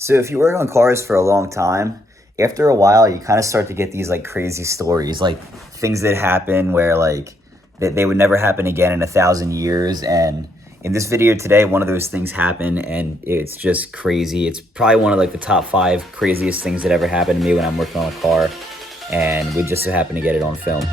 So if you work on cars for a long time, after a while you kind of start to get these like crazy stories, like things that happen where like that they would never happen again in 1,000 years. And in this video today, one of those things happened and it's just crazy. It's probably one of like the top 5 craziest things that ever happened to me when I'm working on a car, and we just so happen to get it on film.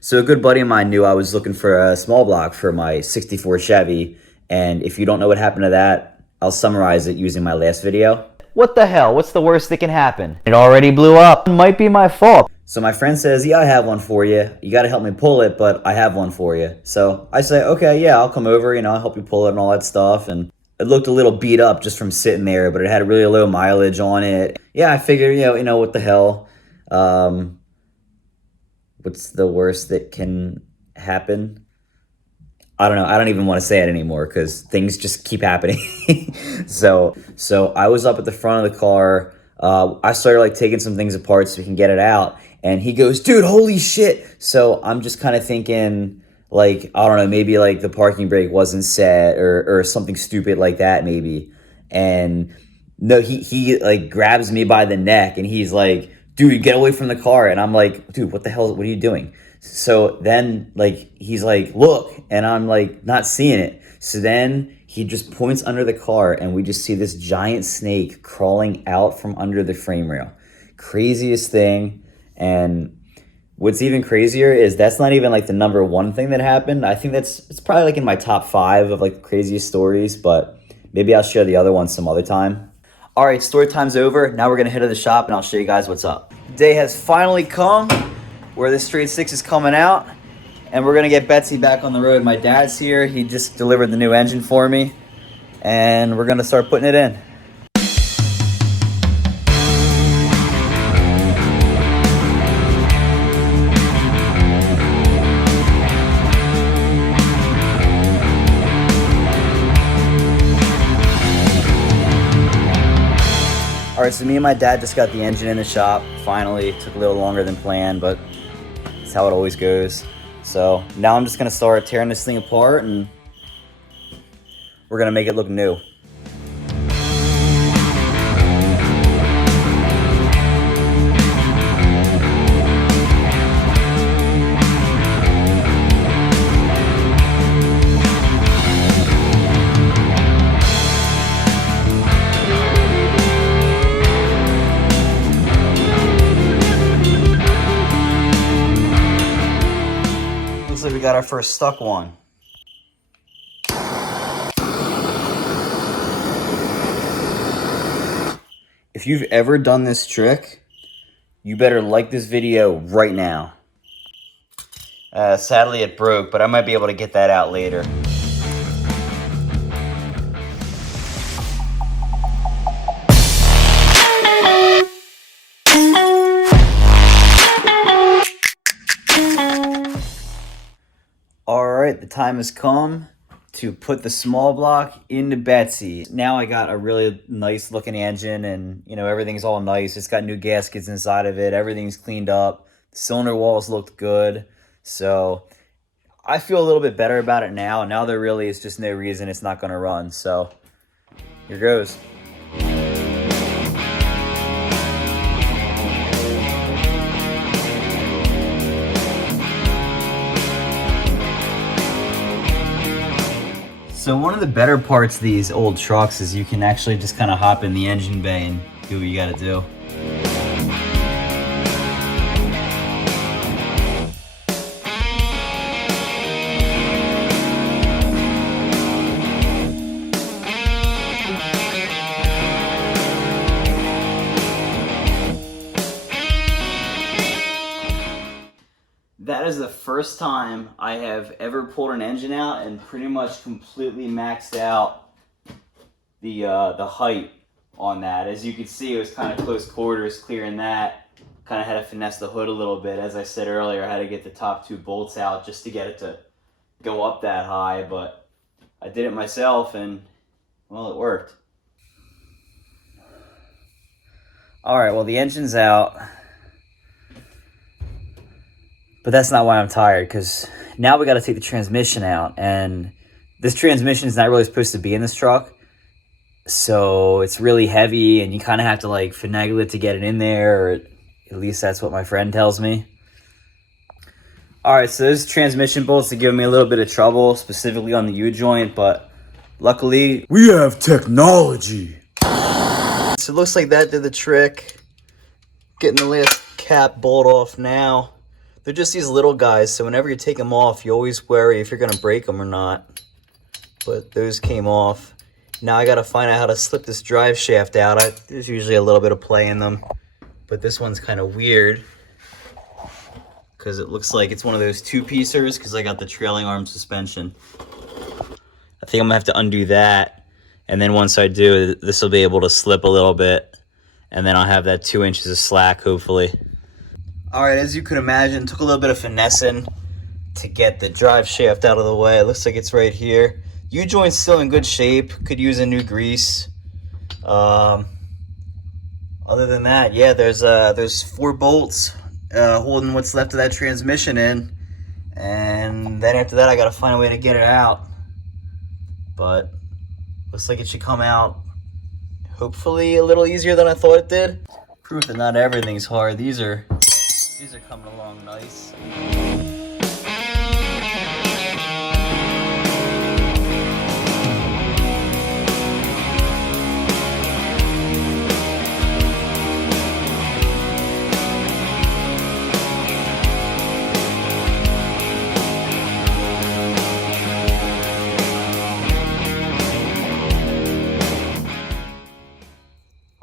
So a good buddy of mine knew I was looking for a small block for my 64 Chevy, and if you don't know what happened to that, I'll summarize it using my last video. What the hell? What's the worst that can happen? It already blew up. It might be my fault. So my friend says, yeah, I have one for you. You got to help me pull it, but I have one for you. So I say, okay, yeah, I'll come over, I'll help you pull it and all that stuff. And it looked a little beat up just from sitting there, but it had really low mileage on it. Yeah, I figured, what the hell? What's the worst that can happen? I don't know. I don't even want to say it anymore because things just keep happening. So I was up at the front of the car. I started like taking some things apart so we can get it out. And he goes, dude, holy shit. So I'm just kind of thinking like, I don't know, maybe like the parking brake wasn't set or something stupid like that maybe. And no, he like grabs me by the neck and he's like, dude, get away from the car. And I'm like, dude, what the hell? What are you doing? So then like, he's like, look, and I'm like not seeing it. So then he just points under the car and we just see this giant snake crawling out from under the frame rail. Craziest thing. And what's even crazier is that's not even like the number one thing that happened. I think it's probably like in my top 5 of like craziest stories, but maybe I'll share the other one some other time. All right, story time's over. Now we're gonna head to the shop and I'll show you guys what's up. Day has finally come where the straight 6 is coming out and we're gonna get Betsy back on the road. My dad's here. He just delivered the new engine for me and we're gonna start putting it in. All right, so me and my dad just got the engine in the shop. Finally, it took a little longer than planned, but that's how it always goes. So now I'm just gonna start tearing this thing apart and we're gonna make it look new. Looks like we got our first stuck one. If you've ever done this trick, you better like this video right now. Sadly it broke, but I might be able to get that out later. Alright, the time has come to put the small block into Betsy. Now I got a really nice looking engine and everything's all nice. It's got new gaskets inside of it. Everything's cleaned up. The cylinder walls looked good. So I feel a little bit better about it now. Now there really is just no reason it's not going to run. So here goes. So one of the better parts of these old trucks is you can actually just kind of hop in the engine bay and do what you got to do. That is the first time I have ever pulled an engine out and pretty much completely maxed out the height on that. As you can see, it was kind of close quarters clearing that. Kind of had to finesse the hood a little bit. As I said earlier, I had to get the top 2 bolts out just to get it to go up that high, but I did it myself and, well, it worked. All right, well, the engine's out. But that's not why I'm tired, because now we got to take the transmission out, and this transmission is not really supposed to be in this truck. So it's really heavy, and you kind of have to like finagle it to get it in there, or at least that's what my friend tells me. All right, so those transmission bolts are giving me a little bit of trouble, specifically on the U-joint, but luckily we have technology. So it looks like that did the trick. Getting the last cap bolt off now. They're just these little guys, so whenever you take them off, you always worry if you're gonna break them or not. But those came off. Now I gotta find out how to slip this drive shaft out. There's usually a little bit of play in them, but this one's kind of weird because it looks like it's one of those two-piecers because I got the trailing arm suspension. I think I'm gonna have to undo that, and then once I do, this will be able to slip a little bit, and then I'll have that 2 inches of slack, hopefully. All right, as you could imagine, took a little bit of finessing to get the drive shaft out of the way. It looks like it's right here. U-joint's still in good shape. Could use a new grease. Other than that, yeah, there's 4 bolts holding what's left of that transmission in, and then after that, I gotta find a way to get it out. But looks like it should come out hopefully a little easier than I thought it did. Proof that not everything's hard. These are coming along nice.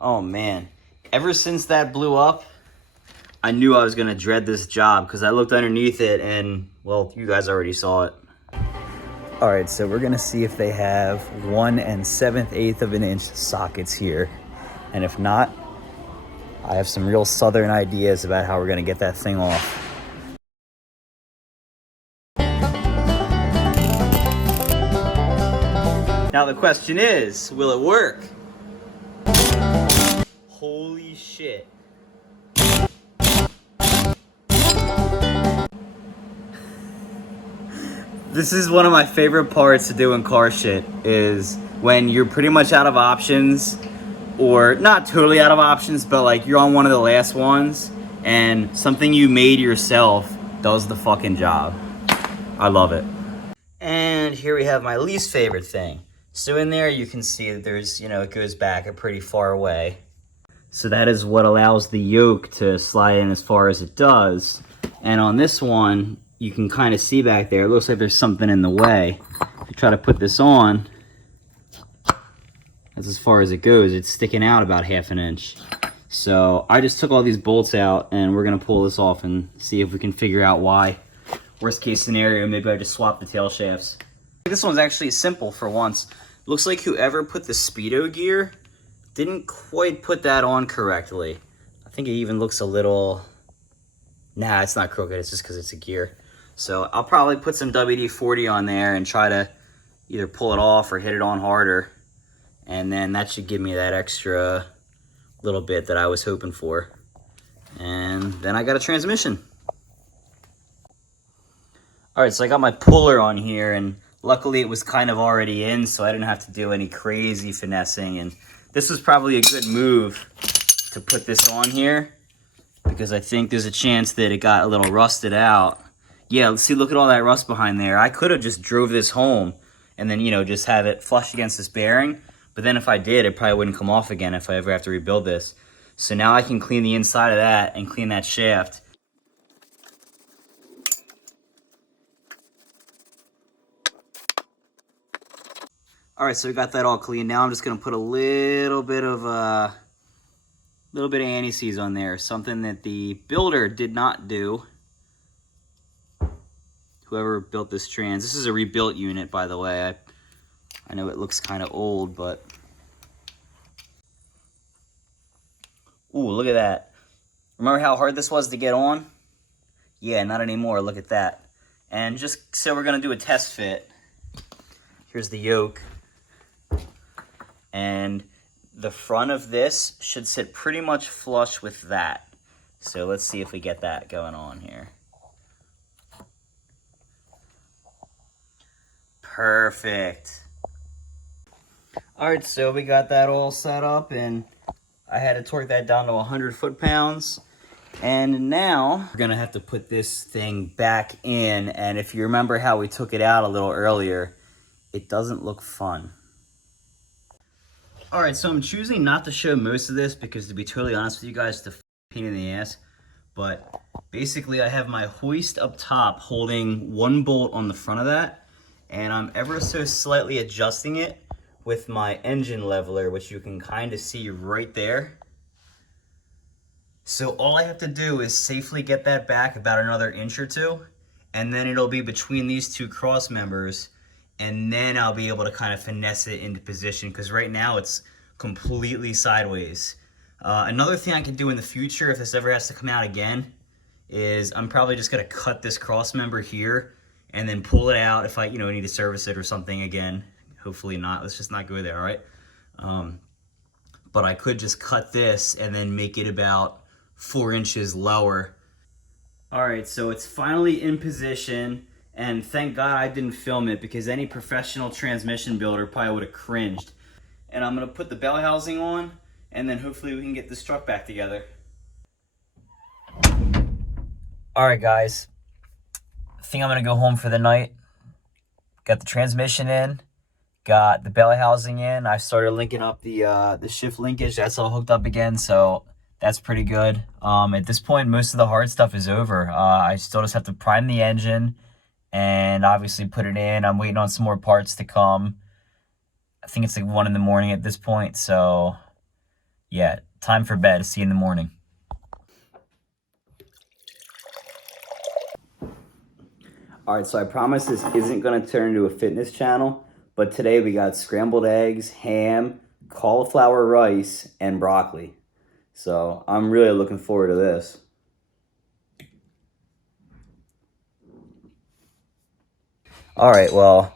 Oh man, ever since that blew up, I knew I was gonna dread this job because I looked underneath it and, well, you guys already saw it. All right, so we're gonna see if they have 1 7/8 of an inch sockets here. And if not, I have some real southern ideas about how we're gonna get that thing off. Now the question is, will it work? Holy shit. This is one of my favorite parts to do in car shit, is when you're pretty much out of options, or not totally out of options, but like you're on one of the last ones and something you made yourself does the fucking job. I love it. And here we have my least favorite thing. So in there you can see that there's, it goes back a pretty far way. So that is what allows the yoke to slide in as far as it does. And on this one, you can kind of see back there, it looks like there's something in the way. If you try to put this on, that's as far as it goes. It's sticking out about 1/2 inch. So I just took all these bolts out, and we're gonna pull this off and see if we can figure out why. Worst case scenario, maybe I just swap the tail shafts. This one's actually simple for once. Looks like whoever put the speedo gear didn't quite put that on correctly. I think it even looks a little... Nah, it's not crooked, it's just because it's a gear. So I'll probably put some WD-40 on there and try to either pull it off or hit it on harder. And then that should give me that extra little bit that I was hoping for. And then I got a transmission. All right, so I got my puller on here, and luckily it was kind of already in, so I didn't have to do any crazy finessing. And this was probably a good move to put this on here, because I think there's a chance that it got a little rusted out. Yeah, see, look at all that rust behind there. I could have just drove this home and then, just have it flush against this bearing. But then if I did, it probably wouldn't come off again if I ever have to rebuild this. So now I can clean the inside of that and clean that shaft. All right, so we got that all clean. Now I'm just gonna put a little bit of anti-seize on there, something that the builder did not do. Whoever built this trans. This is a rebuilt unit, by the way. I know it looks kind of old, but... Ooh, look at that. Remember how hard this was to get on? Yeah, not anymore. Look at that. And just so we're going to do a test fit. Here's the yoke. And the front of this should sit pretty much flush with that. So let's see if we get that going on here. Perfect. All right, so we got that all set up, and I had to torque that down to 100 foot-pounds. And now we're gonna have to put this thing back in, and if you remember how we took it out a little earlier, it doesn't look fun. All right, so I'm choosing not to show most of this because, to be totally honest with you guys, it's a pain in the ass. But basically I have my hoist up top holding one bolt on the front of that, and I'm ever so slightly adjusting it with my engine leveler, which you can kind of see right there. So all I have to do is safely get that back about another inch or two, and then it'll be between these two cross members, and then I'll be able to kind of finesse it into position, because right now it's completely sideways. Another thing I can do in the future, if this ever has to come out again, is I'm probably just gonna cut this cross member here and then pull it out if I need to service it or something again. Hopefully not. Let's just not go there, all right? But I could just cut this and then make it about 4 inches lower. All right, so it's finally in position, and thank God I didn't film it, because any professional transmission builder probably would have cringed. And I'm gonna put the bell housing on, and then hopefully we can get this truck back together. All right, guys, I think I'm gonna go home for the night. Got the transmission in, got the bell housing in. I started linking up the shift linkage. That's all hooked up again, so that's pretty good. At this point, most of the hard stuff is over. I still just have to prime the engine and obviously put it in. I'm waiting on some more parts to come. I think it's like 1 in the morning at this point, so yeah, time for bed. See you in the morning. All right, so I promise this isn't gonna turn into a fitness channel, but today we got scrambled eggs, ham, cauliflower rice, and broccoli. So I'm really looking forward to this. All right, well,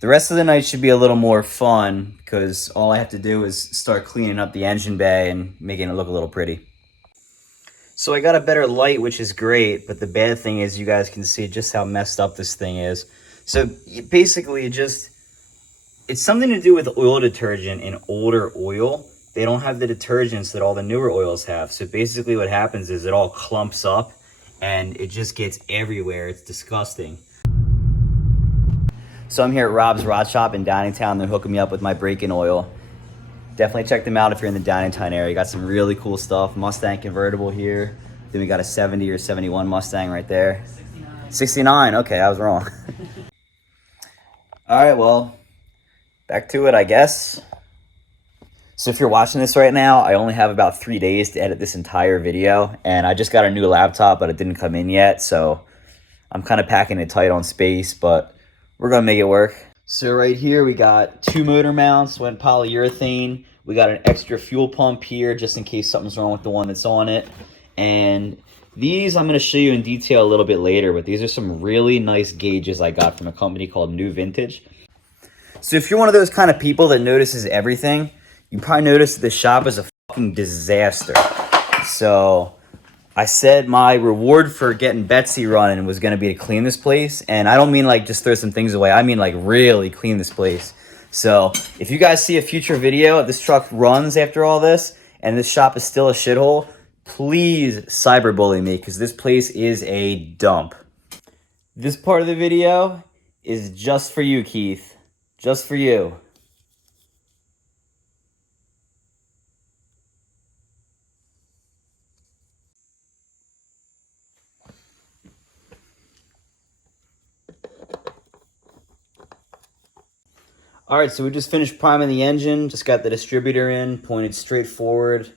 the rest of the night should be a little more fun, because all I have to do is start cleaning up the engine bay and making it look a little pretty. So I got a better light, which is great, but the bad thing is you guys can see just how messed up this thing is. So basically it's something to do with oil detergent in older oil. They don't have the detergents that all the newer oils have. So basically what happens is it all clumps up and it just gets everywhere. It's disgusting. So I'm here at Rob's Rod Shop in Downingtown. They're hooking me up with my break-in oil. Definitely check them out if you're in the Downingtown area. Got some really cool stuff. Mustang convertible here. Then we got a 70 or 71 Mustang right there. 69, okay, I was wrong. All right, well, back to it, I guess. So if you're watching this right now, I only have about 3 days to edit this entire video, and I just got a new laptop, but it didn't come in yet, so I'm kind of packing it tight on space, but we're gonna make it work. So right here, we got 2 motor mounts, went polyurethane. We got an extra fuel pump here, just in case something's wrong with the one that's on it. And these I'm gonna show you in detail a little bit later, but these are some really nice gauges I got from a company called New Vintage. So if you're one of those kind of people that notices everything, you probably noticed that the shop is a fucking disaster. So I said my reward for getting Betsy running was going to be to clean this place. And I don't mean like just throw some things away. I mean like really clean this place. So if you guys see a future video of this truck runs after all this and this shop is still a shithole, please cyberbully me, because this place is a dump. This part of the video is just for you, Keith. Just for you. All right, so we just finished priming the engine, just got the distributor in, pointed straight forward.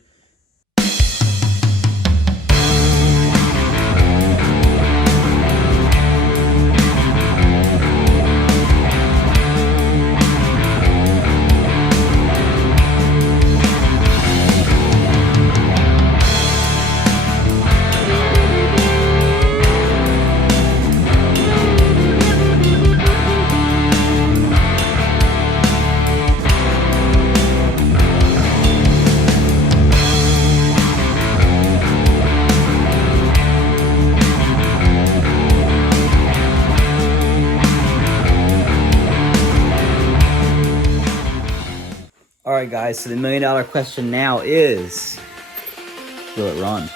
All right, guys, so the $1 million question now is, will it run?